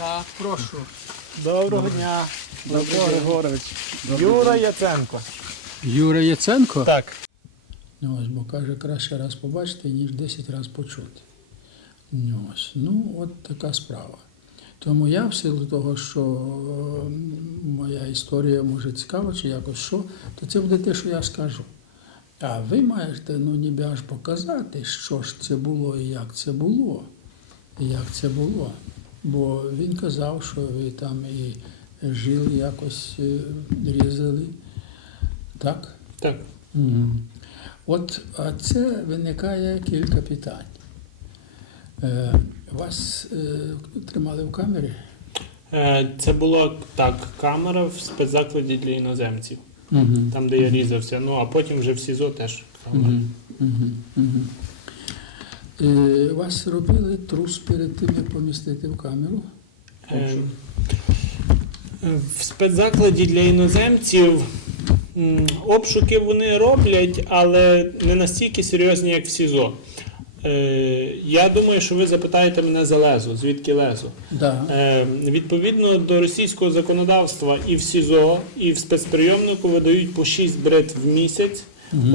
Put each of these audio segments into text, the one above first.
Так, прошу. Доброго дня, Дмитро Григорович. Юра Яценко. Юра Яценко? Так. Ну, ось, бо каже, краще раз побачити, ніж 10 разів почути. Ну, ось. ну, от така справа. Тому я, в силу того, що моя історія може цікава чи якось що, то це буде те, що я скажу. А ви маєте ну, ніби аж показати, що ж це було і як це було. І як це було. Бо він казав, що ви там і жили якось е, різали. Так? Так. Мгм. От а це виникає кілька питань. Е, вас е, тримали в камері? Е, Це була так, камера в спецзакладі для іноземців, Угу. там, де я різався. Ну а потім вже в СІЗО теж камера. Угу. Угу. Вас робили трус перед тим, як помістити в камеру? Е, В спецзакладі для іноземців обшуки вони роблять, але не настільки серйозні, як в СІЗО. Е, Я думаю, що ви запитаєте мене за лезо, звідки лезо. Да. Е, Відповідно до російського законодавства і в СІЗО, і в спецприйомнику видають по 6 брит в місяць.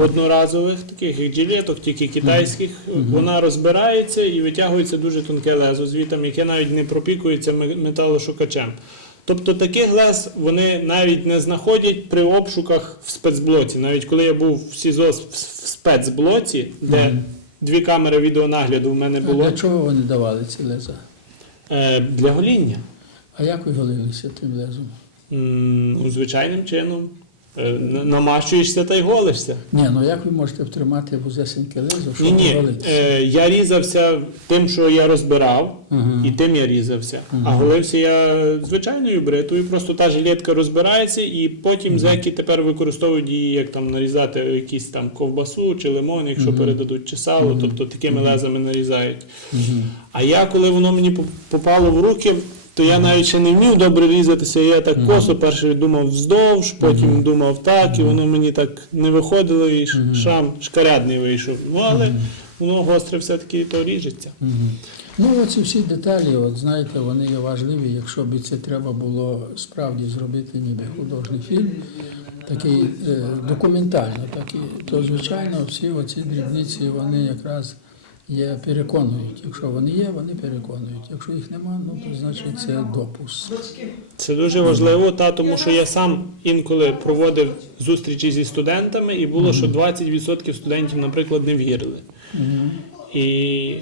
Одноразових, таких як джилеток, тільки китайських, вона розбирається і витягується дуже тонке лезо звітом, яке навіть не пропікується металошукачем. Тобто таких лез вони навіть не знаходять при обшуках в спецблоці. Навіть коли я був в СІЗО в спецблоці, де дві камери відеонагляду в мене А було для чого вони давали ці леза? е, для гоління. А як ви голилися тим лезом? М, Ну, звичайним чином. Е, на- Намащуєшся та й голишся. Ні, ну як ви можете втримати вузесеньке лезо, щоб Ні, ні. Е, я різався тим, що я розбирав, Ага. і тим я різався. А голився я звичайною бритвою, просто та жилетка розбирається, і потім зеки тепер використовують її, як там нарізати якісь там ковбасу чи лимон, якщо передадуть, чи сало, тобто такими лезами нарізають. А я, коли воно мені поп- попало в руки, то я навіть ще не вмів добре різатися. Я так косо перше думав вздовж, потім думав так, і воно мені так не виходило, і ш- шрам шкарядний вийшов. Ну але воно гостре все-таки то ріжеться. Ну, оці всі деталі, от знаєте, вони є важливі. Якщо б це треба було справді зробити ніби художній фільм, такий е, документально, такий, то звичайно всі оці дрібниці вони якраз є, переконують. Якщо вони є, вони переконують. Якщо їх нема, ну то значить це допуск. Це дуже важливо, та тому що я сам інколи проводив зустрічі зі студентами, і було, що 20% студентів, наприклад, не вірили. І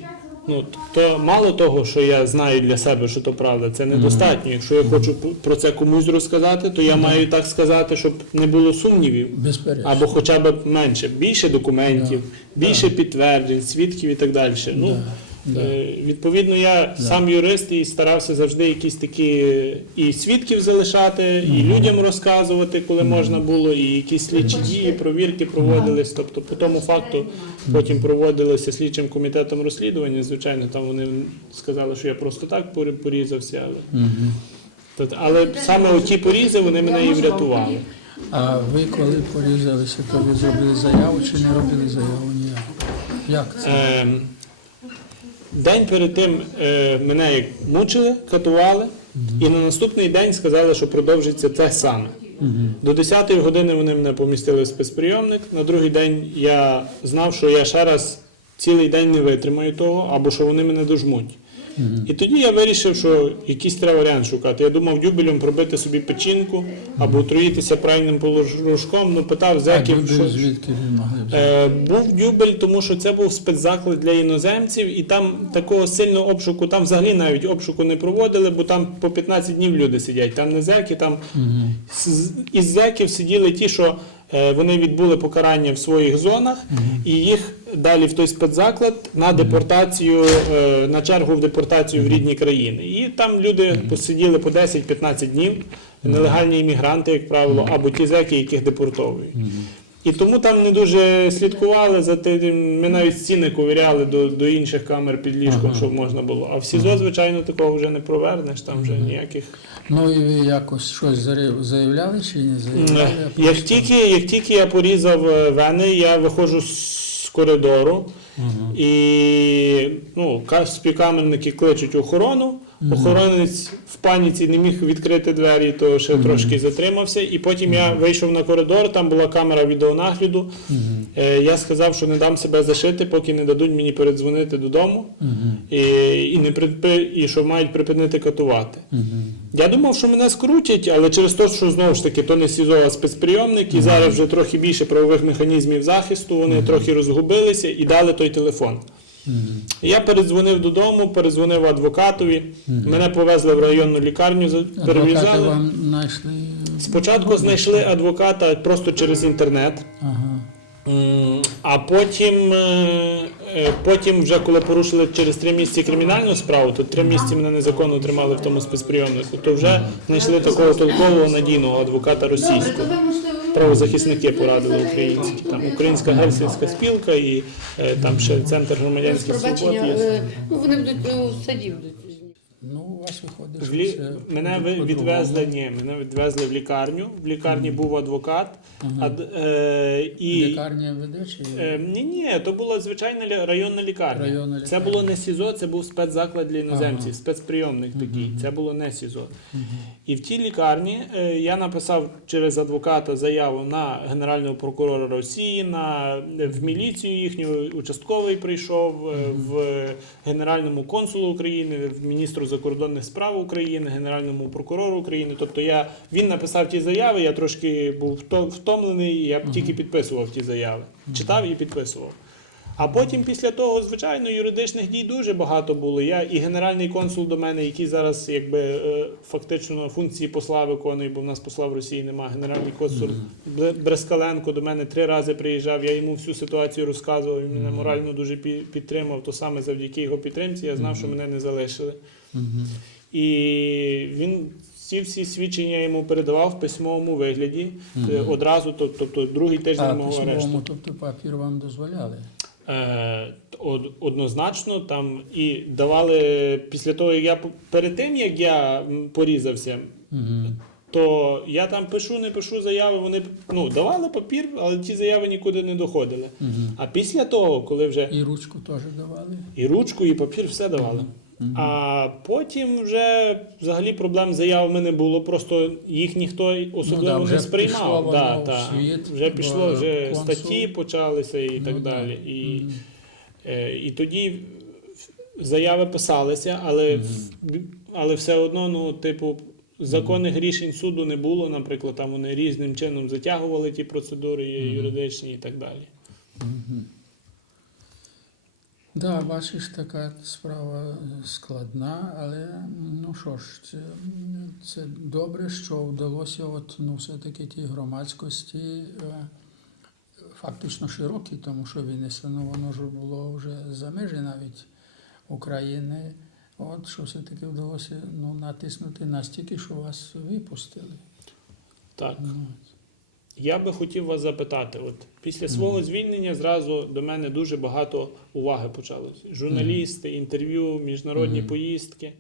ну, то мало того, що я знаю для себе, що то правда, це недостатньо. Якщо я хочу про це комусь розказати, то я маю так сказати, щоб не було сумнівів. Або хоча б менше, більше документів, більше підтверджень, свідків і так далі. Ну, Да, е, Відповідно, я сам юрист і старався завжди якісь такі і свідків залишати, і людям розказувати, коли можна було, і якісь слідчі дії, провірки проводились. Тобто, по тому факту потім проводилося слідчим комітетом розслідування. Звичайно, там вони сказали, що я просто так порізався. Але. Тобто, але саме оті порізи вони мене і врятували. А ви коли порізалися, то ви зробили заяву чи не робили заяву? Як це? Ем, День перед тим е, мене мучили, катували, і на наступний день сказали, що продовжиться те саме. До 10-ї години вони мене помістили в спецприйомник. На другий день я знав, що я ще раз цілий день не витримаю того, або що вони мене дожмуть. І тоді я вирішив, що якийсь треба варіант шукати. Я думав дюбелем пробити собі печінку або отруїтися правильним порошком, ну питав зеків, що, звідки могли? Е, був дюбель, тому що це був спецзаклад для іноземців, і там такого сильного обшуку, там взагалі навіть обшуку не проводили, бо там по 15 днів люди сидять. Там не зеки, там із зеків сиділи ті, що вони відбули покарання в своїх зонах, і їх далі в той спецзаклад на депортацію, е, на чергу в депортацію в рідні країни. І там люди посиділи по 10-15 днів, нелегальні іммігранти, як правило, або ті зеки, яких депортовують. І тому там не дуже слідкували за тим. Ми навіть стіни ковіряли до, до інших камер під ліжком, Ага. щоб можна було. А в СІЗО, звичайно, такого вже не провернеш, там вже ніяких. Ну і ви якось щось заявляли чи не заявляли? Як тільки, як тільки я порізав е, вени, я виходжу з коридору, і ну, співкамерники кличуть охорону, Охоронець в паніці не міг відкрити двері, то ще трошки затримався. І потім я вийшов на коридор, там була камера відеонагляду. Е, Я сказав, що не дам себе зашити, поки не дадуть мені передзвонити додому, і, і, не припи, і що мають припинити катувати. Я думав, що мене скрутять, але через те, що знову ж таки то не СІЗО, а спецприйомник, і зараз вже трохи більше правових механізмів захисту, вони трохи розгубилися і дали той телефон. Я передзвонив додому, передзвонив адвокатові. Мене повезли в районну лікарню, за- перев'язали. вам знайшли. Спочатку знайшли адвоката просто через інтернет. Ага. М, А потім, е, е, потім, вже коли порушили через три місяці кримінальну справу, то три місяці мене незаконно тримали в тому спецприйомнику, то вже знайшли такого толкового надійного адвоката російського. Правозахисники порадили українські. Там Українська гельсінська спілка і е, там ще центр громадянських свобод є. е, ну вони будуть ну, в саді будуть. Вас виходить, що лі... це Мене ви- по-другому. відвезли, ні, мене відвезли в лікарню. В лікарні був адвокат. Ад, е, і, Лікарня веде чи Е, ні, ні, то була звичайна лі- районна лікарня. Районна Це лікарня. було не СІЗО, це був спецзаклад для іноземців, Ага. спецприйомник такий. Це було не СІЗО. І в тій лікарні е, я написав через адвоката заяву на Генерального прокурора Росії, на в міліцію їхню, участковий прийшов, е, в Генеральному консулу України, в міністру закордонних справ України, Генеральному прокурору України. Тобто я він написав ті заяви, я трошки був втомлений, я б тільки підписував ті заяви. Читав і підписував. А потім після того, звичайно, юридичних дій дуже багато було. Я і генеральний консул до мене, який зараз якби е, фактично функції посла виконує, бо в нас посла в Росії немає. Генеральний консул Брескаленко до мене три рази приїжджав. Я йому всю ситуацію розказував. Він мене морально дуже підтримав. То саме завдяки його підтримці. Я знав, що мене не залишили. І він ці всі свідчення йому передавав в письмовому вигляді е, одразу, тоб- тобто другий тиждень а мого арешту. тобто папір вам дозволяли? Е, од- однозначно там і давали після того, як я перед тим як я порізався, Угу. то я там пишу, не пишу заяви. Вони ну давали папір, але ті заяви нікуди не доходили. Угу. А після того, коли вже І ручку теж давали? і ручку, і папір все давали. А потім вже взагалі проблем з заявами не було, просто їх ніхто особливо Ну да, вже не пішло сприймав. воно Да, в та. світ, вже пішло, вже консул- статті почалися і так Ну да. далі. І, е, і тоді заяви писалися, але, в- але все одно, ну, типу, законних рішень суду не було. Наприклад, там вони різним чином затягували ті процедури юридичні і так далі. Да, бачиш, така справа складна, але ну що ж, це, це добре, що вдалося от, ну, все-таки тій громадськості е, фактично широкій, тому що винесено воно ж було вже за межі навіть України. От що все-таки вдалося ну, натиснути настільки, що вас випустили. Так. Ну, Я би хотів вас запитати: от після свого звільнення зразу до мене дуже багато уваги почалось. Журналісти, інтерв'ю, міжнародні поїздки.